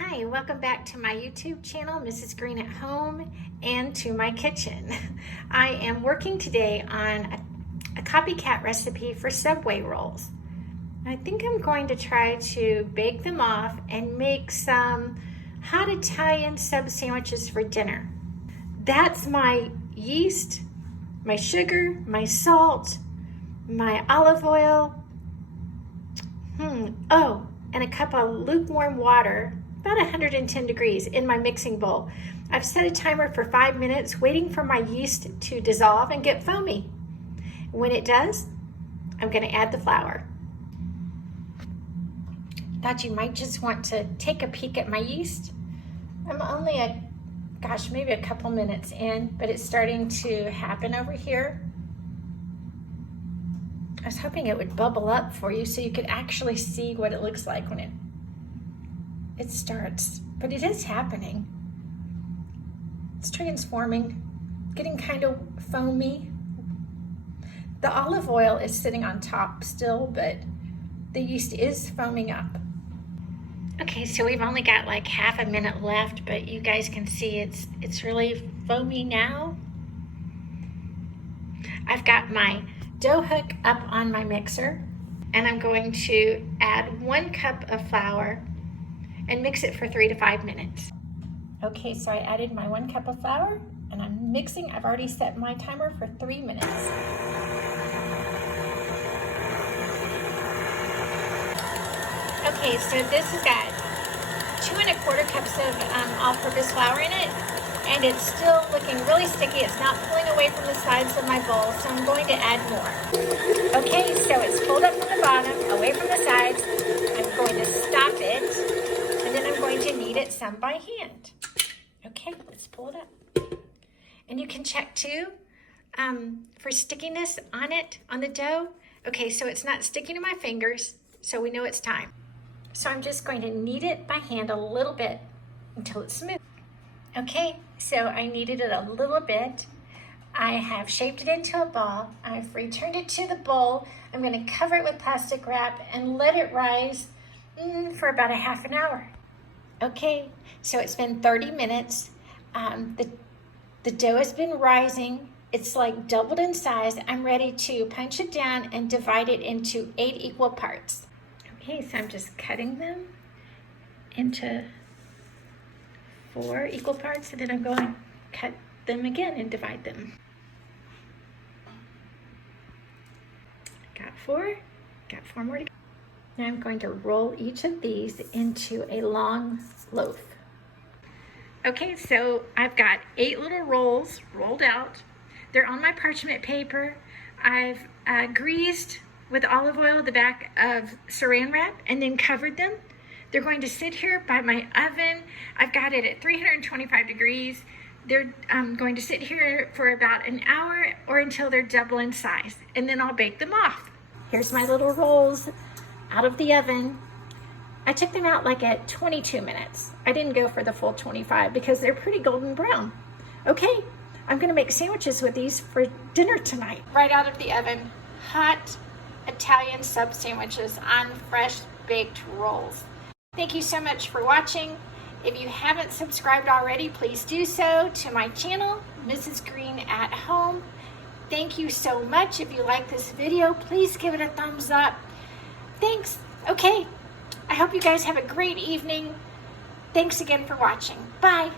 Hi, welcome back to my YouTube channel, Mrs. Greene at Home, and to my kitchen. I am working today on a copycat recipe for Subway rolls. I think I'm going to try to bake them off and make some hot Italian sub sandwiches for dinner. That's my yeast, my sugar, my salt, my olive oil, and a cup of lukewarm water, about 110 degrees, in my mixing bowl. I've set a timer for 5 minutes, waiting for my yeast to dissolve and get foamy. When it does, I'm going to add the flour. Thought you might just want to take a peek at my yeast. I'm only maybe a couple minutes in, but it's starting to happen over here. I was hoping it would bubble up for you so you could actually see what it looks like when it starts, but it is happening. It's transforming, getting kind of foamy. The olive oil is sitting on top still, but the yeast is foaming up. Okay, so we've only got like half a minute left, but you guys can see it's really foamy now. I've got my dough hook up on my mixer, and I'm going to add 1 cup of flour and mix it for 3 to 5 minutes. Okay, so I added my 1 cup of flour and I'm mixing. I've already set my timer for 3 minutes. Okay, so this has got 2 1/4 cups of all-purpose flour in it, and it's still looking really sticky. It's not pulling away from the sides of my bowl, so I'm going to add more. Okay, so it's pulled up from the bottom, away from the sides. I'm going to stop it, and then I'm going to knead it some by hand. Okay, let's pull it up. And you can check too for stickiness on it, on the dough. Okay, so it's not sticking to my fingers, so we know it's time. So I'm just going to knead it by hand a little bit until it's smooth. Okay, so I kneaded it a little bit. I have shaped it into a ball. I've returned it to the bowl. I'm going to cover it with plastic wrap and let it rise for about a half an hour. Okay, so it's been 30 minutes. The dough has been rising. It's like doubled in size. I'm ready to punch it down and divide it into 8 equal parts. Okay, so I'm just cutting them into 4 equal parts, and then I'm going to cut them again and divide them. Got 4 more to go. Now I'm going to roll each of these into a long loaf. Okay, so I've got 8 little rolls rolled out. They're on my parchment paper. I've greased with olive oil the back of saran wrap and then covered them. They're going to sit here by my oven. I've got it at 325 degrees. They're going to sit here for about an hour or until they're double in size, and then I'll bake them off. Here's my little rolls out of the oven. I took them out like at 22 minutes. I didn't go for the full 25 because they're pretty golden brown. Okay, I'm gonna make sandwiches with these for dinner tonight. Right out of the oven, hot Italian sub sandwiches on fresh baked rolls. Thank you so much for watching. If you haven't subscribed already, please do so to my channel, Mrs. Greene at Home. Thank you so much. If you like this video, please give it a thumbs up. Thanks. Okay, I hope you guys have a great evening. Thanks again for watching. Bye.